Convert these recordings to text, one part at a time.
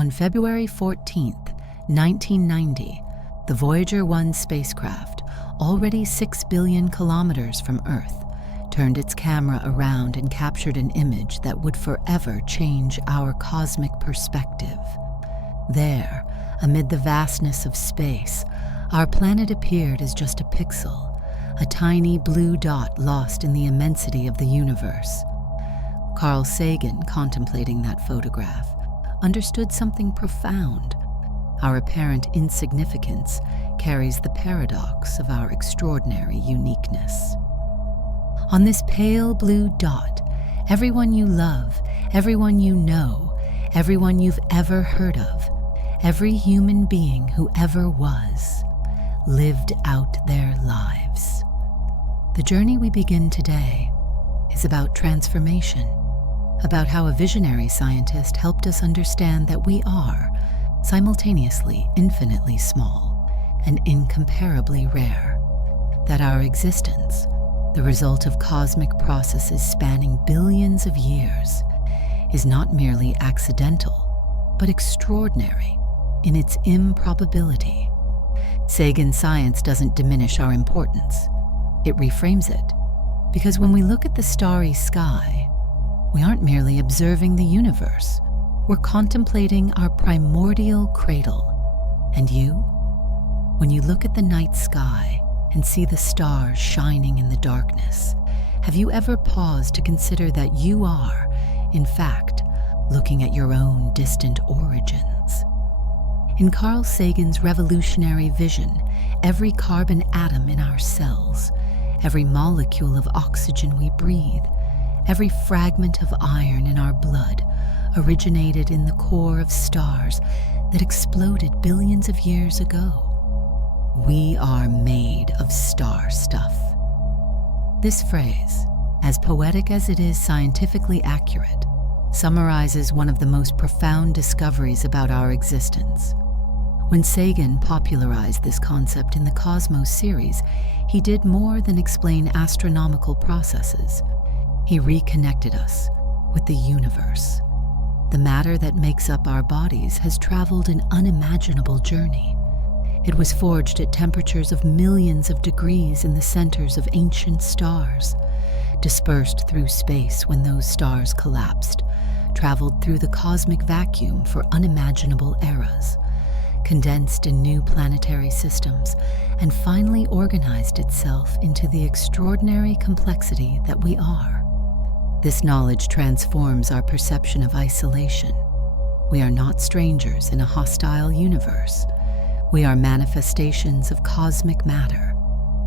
On February 14th, 1990, the Voyager 1 spacecraft, already 6 billion kilometers from Earth, turned its camera around and captured an image that would forever change our cosmic perspective. There, amid the vastness of space, our planet appeared as just a pixel, a tiny blue dot lost in the immensity of the universe. Carl Sagan, contemplating that photograph, understood something profound. Our apparent insignificance carries the paradox of our extraordinary uniqueness. On this pale blue dot, everyone you love, everyone you know, everyone you've ever heard of, every human being who ever was, lived out their lives. The journey we begin today is about transformation, about how a visionary scientist helped us understand that we are simultaneously infinitely small and incomparably rare, that our existence, the result of cosmic processes spanning billions of years, is not merely accidental, but extraordinary in its improbability. Sagan science doesn't diminish our importance. It reframes it, because when we look at the starry sky, we aren't merely observing the universe, we're contemplating our primordial cradle. And you? When you look at the night sky and see the stars shining in the darkness, have you ever paused to consider that you are, in fact, looking at your own distant origins? In Carl Sagan's revolutionary vision, every carbon atom in our cells, every molecule of oxygen we breathe, every fragment of iron in our blood originated in the core of stars that exploded billions of years ago. We are made of star stuff. This phrase, as poetic as it is scientifically accurate, summarizes one of the most profound discoveries about our existence. When Sagan popularized this concept in the Cosmos series, he did more than explain astronomical processes. He reconnected us with the universe. The matter that makes up our bodies has traveled an unimaginable journey. It was forged at temperatures of millions of degrees in the centers of ancient stars, dispersed through space when those stars collapsed, traveled through the cosmic vacuum for unimaginable eras, condensed in new planetary systems, and finally organized itself into the extraordinary complexity that we are. This knowledge transforms our perception of isolation. We are not strangers in a hostile universe. We are manifestations of cosmic matter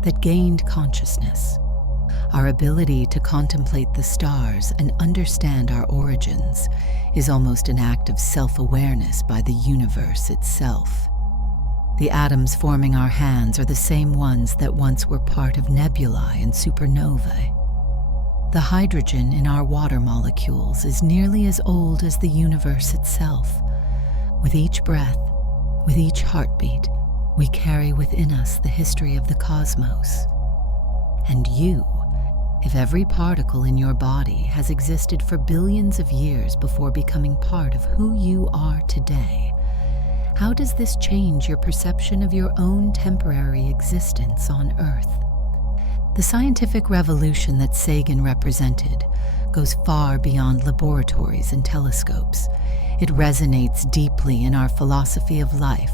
that gained consciousness. Our ability to contemplate the stars and understand our origins is almost an act of self-awareness by the universe itself. The atoms forming our hands are the same ones that once were part of nebulae and supernovae. The hydrogen in our water molecules is nearly as old as the universe itself. With each breath, with each heartbeat, we carry within us the history of the cosmos. And you, if every particle in your body has existed for billions of years before becoming part of who you are today, how does this change your perception of your own temporary existence on Earth? The scientific revolution that Sagan represented goes far beyond laboratories and telescopes. It resonates deeply in our philosophy of life,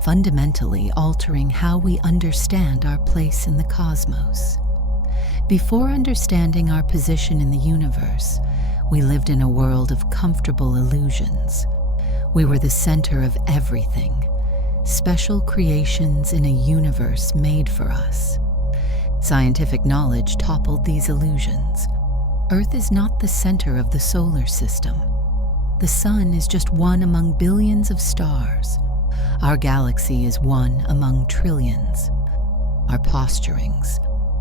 fundamentally altering how we understand our place in the cosmos. Before understanding our position in the universe, we lived in a world of comfortable illusions. We were the center of everything, special creations in a universe made for us. Scientific knowledge toppled these illusions. Earth is not the center of the solar system. The sun is just one among billions of stars. Our galaxy is one among trillions. Our posturings,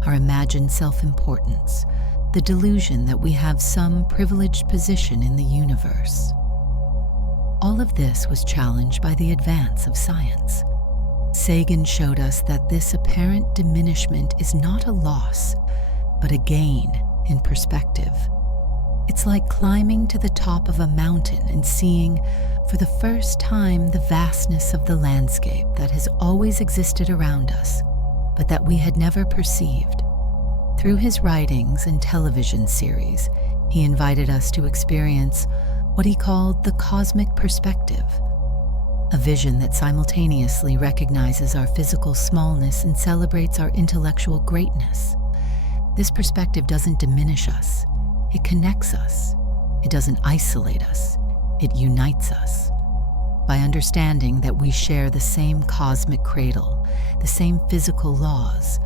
our imagined self-importance, the delusion that we have some privileged position in the universe. All of this was challenged by the advance of science. Sagan showed us that this apparent diminishment is not a loss, but a gain in perspective. It's like climbing to the top of a mountain and seeing, for the first time, the vastness of the landscape that has always existed around us, but that we had never perceived. Through his writings and television series, he invited us to experience what he called the cosmic perspective, a vision that simultaneously recognizes our physical smallness and celebrates our intellectual greatness. This perspective doesn't diminish us, it connects us. It doesn't isolate us, it unites us. By understanding that we share the same cosmic cradle, the same physical laws,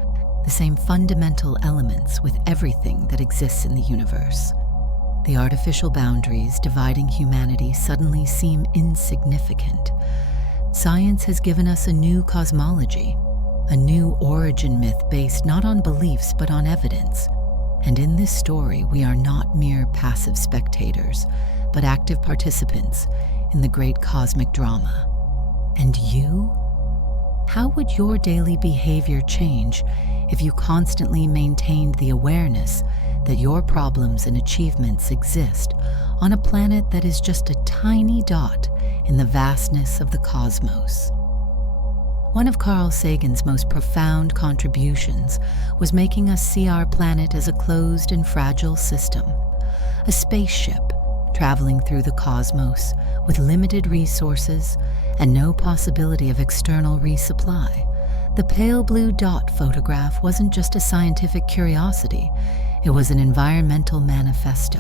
the same fundamental elements with everything that exists in the universe, the artificial boundaries dividing humanity suddenly seem insignificant. Science has given us a new cosmology, a new origin myth based not on beliefs but on evidence. And in this story, we are not mere passive spectators, but active participants in the great cosmic drama. And you? How would your daily behavior change if you constantly maintained the awareness that your problems and achievements exist on a planet that is just a tiny dot in the vastness of the cosmos? One of Carl Sagan's most profound contributions was making us see our planet as a closed and fragile system, a spaceship traveling through the cosmos with limited resources and no possibility of external resupply. The pale blue dot photograph wasn't just a scientific curiosity, it was an environmental manifesto.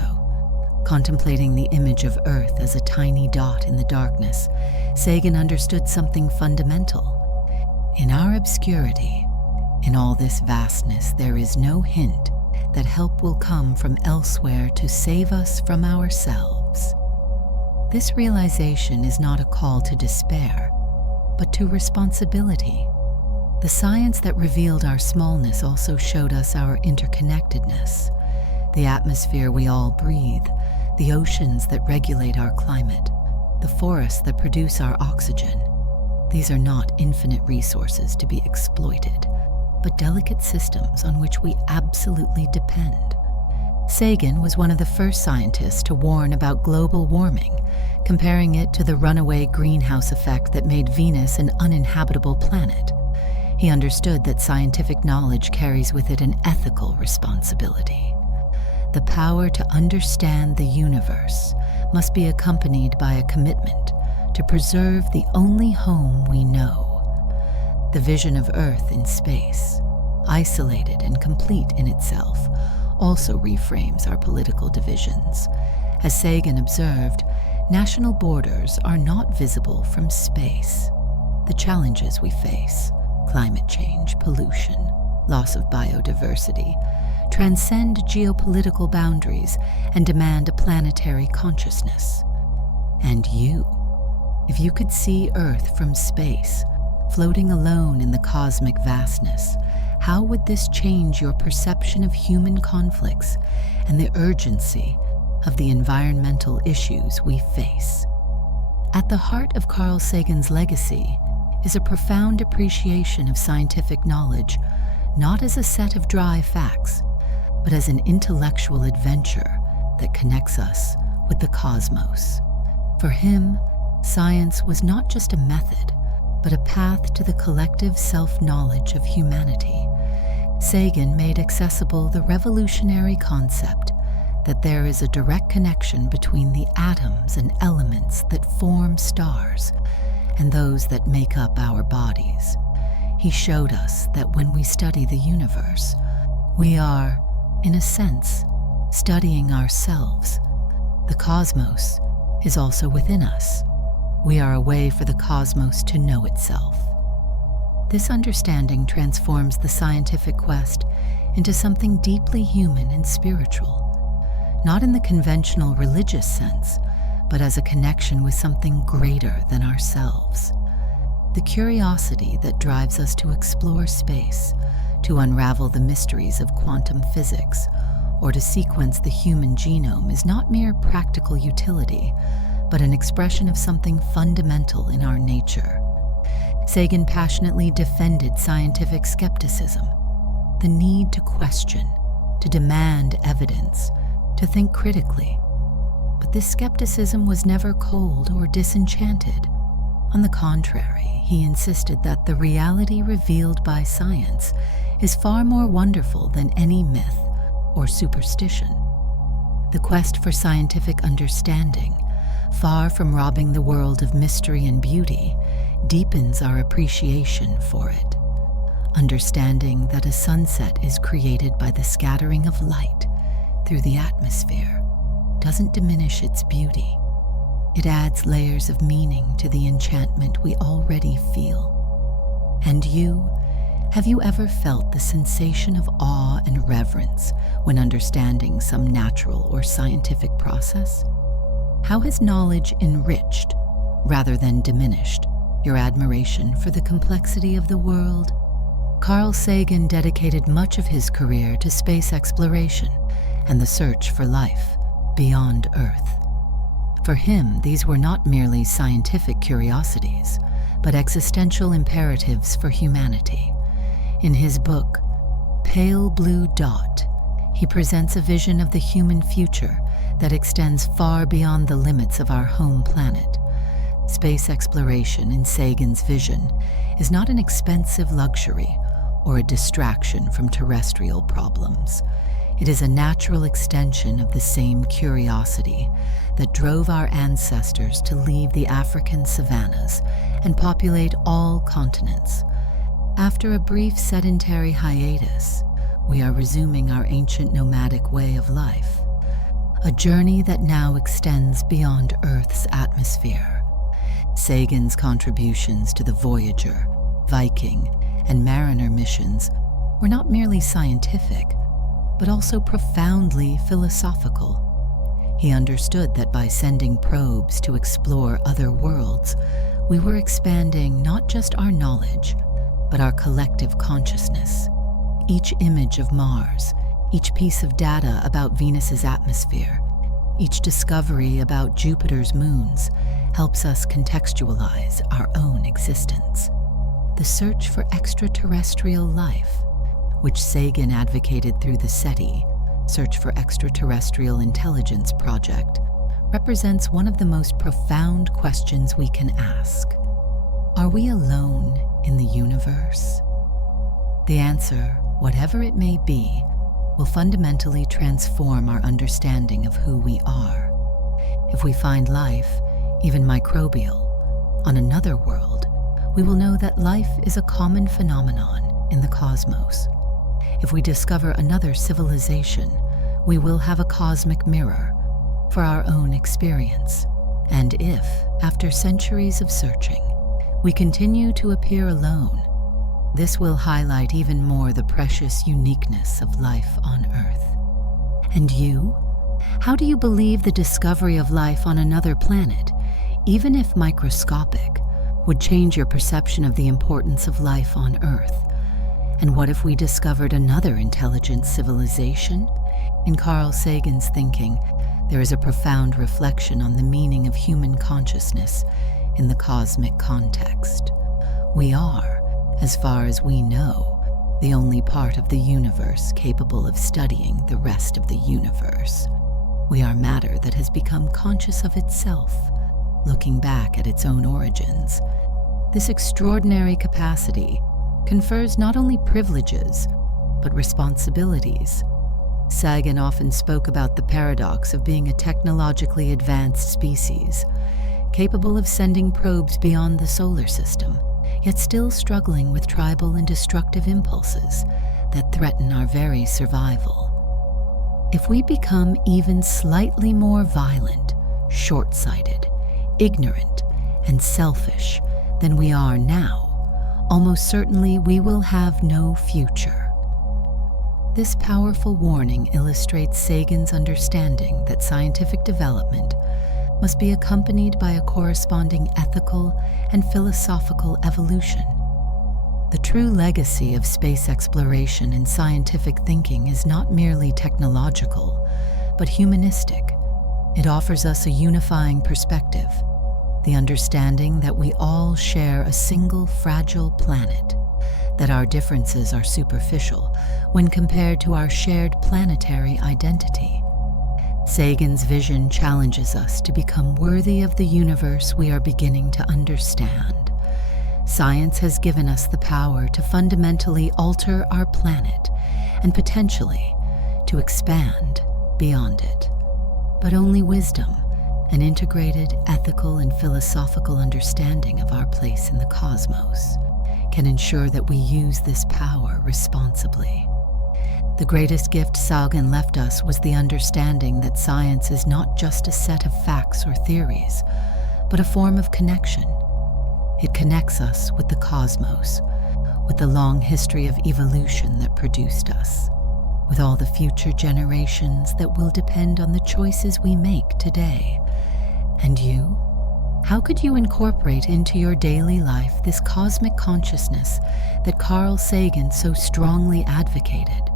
Contemplating the image of Earth as a tiny dot in the darkness, Sagan understood something fundamental. In our obscurity, in all this vastness, there is no hint that help will come from elsewhere to save us from ourselves. This realization is not a call to despair, but to responsibility. The science that revealed our smallness also showed us our interconnectedness, the atmosphere we all breathe, the oceans that regulate our climate, the forests that produce our oxygen. These are not infinite resources to be exploited, but delicate systems on which we absolutely depend. Sagan was one of the first scientists to warn about global warming, comparing it to the runaway greenhouse effect that made Venus an uninhabitable planet. He understood that scientific knowledge carries with it an ethical responsibility. The power to understand the universe must be accompanied by a commitment to preserve the only home we know. The vision of Earth in space, isolated and complete in itself, also reframes our political divisions. As Sagan observed, national borders are not visible from space. The challenges we face, climate change, pollution, loss of biodiversity, transcend geopolitical boundaries and demand a planetary consciousness. And you, if you could see Earth from space, floating alone in the cosmic vastness, how would this change your perception of human conflicts and the urgency of the environmental issues we face? At the heart of Carl Sagan's legacy is a profound appreciation of scientific knowledge, not as a set of dry facts, but as an intellectual adventure that connects us with the cosmos. For him, science was not just a method, but a path to the collective self-knowledge of humanity. Sagan made accessible the revolutionary concept that there is a direct connection between the atoms and elements that form stars and those that make up our bodies. He showed us that when we study the universe, we are, in a sense, studying ourselves. The cosmos is also within us. We are a way for the cosmos to know itself. This understanding transforms the scientific quest into something deeply human and spiritual, not in the conventional religious sense, but as a connection with something greater than ourselves. The curiosity that drives us to explore space, to unravel the mysteries of quantum physics, or to sequence the human genome is not mere practical utility, but an expression of something fundamental in our nature. Sagan passionately defended scientific skepticism, the need to question, to demand evidence, to to think critically. But this skepticism was never cold or disenchanted. On the contrary, he insisted that the reality revealed by science is far more wonderful than any myth or superstition. The quest for scientific understanding, far from robbing the world of mystery and beauty, deepens our appreciation for it. Understanding that a sunset is created by the scattering of light through the atmosphere doesn't diminish its beauty. It adds layers of meaning to the enchantment we already feel. And you, have you ever felt the sensation of awe and reverence when understanding some natural or scientific process? How has knowledge enriched, rather than diminished, your admiration for the complexity of the world? Carl Sagan dedicated much of his career to space exploration and the search for life beyond Earth. For him, these were not merely scientific curiosities, but existential imperatives for humanity. In his book, Pale Blue Dot, he presents a vision of the human future that extends far beyond the limits of our home planet. Space exploration, in Sagan's vision, is not an expensive luxury or a distraction from terrestrial problems. It is a natural extension of the same curiosity that drove our ancestors to leave the African savannas and populate all continents. After a brief sedentary hiatus, we are resuming our ancient nomadic way of life, a journey that now extends beyond Earth's atmosphere. Sagan's contributions to the Voyager, Viking, and Mariner missions were not merely scientific, but also profoundly philosophical. He understood that by sending probes to explore other worlds, we were expanding not just our knowledge, but our collective consciousness. Each image of Mars, each piece of data about Venus's atmosphere, each discovery about Jupiter's moons helps us contextualize our own existence. The search for extraterrestrial life, which Sagan advocated through the SETI, Search for Extraterrestrial Intelligence project, represents one of the most profound questions we can ask. Are we alone in the universe? The answer, whatever it may be, will fundamentally transform our understanding of who we are. If we find life, even microbial, on another world, we will know that life is a common phenomenon in the cosmos. If we discover another civilization, we will have a cosmic mirror for our own experience. And if, after centuries of searching, we continue to appear alone, this will highlight even more the precious uniqueness of life on Earth. And you? How do you believe the discovery of life on another planet, even if microscopic, would change your perception of the importance of life on Earth? And what if we discovered another intelligent civilization? In Carl Sagan's thinking, there is a profound reflection on the meaning of human consciousness in the cosmic context. We are, as far as we know, the only part of the universe capable of studying the rest of the universe. We are matter that has become conscious of itself, looking back at its own origins. This extraordinary capacity confers not only privileges, but responsibilities. Sagan often spoke about the paradox of being a technologically advanced species, capable of sending probes beyond the solar system, yet still struggling with tribal and destructive impulses that threaten our very survival. If we become even slightly more violent, short-sighted, ignorant, and selfish than we are now, almost certainly we will have no future. This powerful warning illustrates Sagan's understanding that scientific development must be accompanied by a corresponding ethical and philosophical evolution. The true legacy of space exploration and scientific thinking is not merely technological, but humanistic. It offers us a unifying perspective, the understanding that we all share a single fragile planet, that our differences are superficial when compared to our shared planetary identity. Sagan's vision challenges us to become worthy of the universe we are beginning to understand. Science has given us the power to fundamentally alter our planet and potentially to expand beyond it. But only wisdom, an integrated ethical and philosophical understanding of our place in the cosmos, can ensure that we use this power responsibly. The greatest gift Sagan left us was the understanding that science is not just a set of facts or theories, but a form of connection. It connects us with the cosmos, with the long history of evolution that produced us, with all the future generations that will depend on the choices we make today. And you? How could you incorporate into your daily life this cosmic consciousness that Carl Sagan so strongly advocated?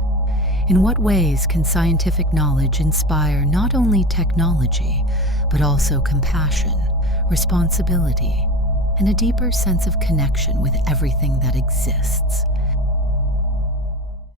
In what ways can scientific knowledge inspire not only technology, but also compassion, responsibility, and a deeper sense of connection with everything that exists?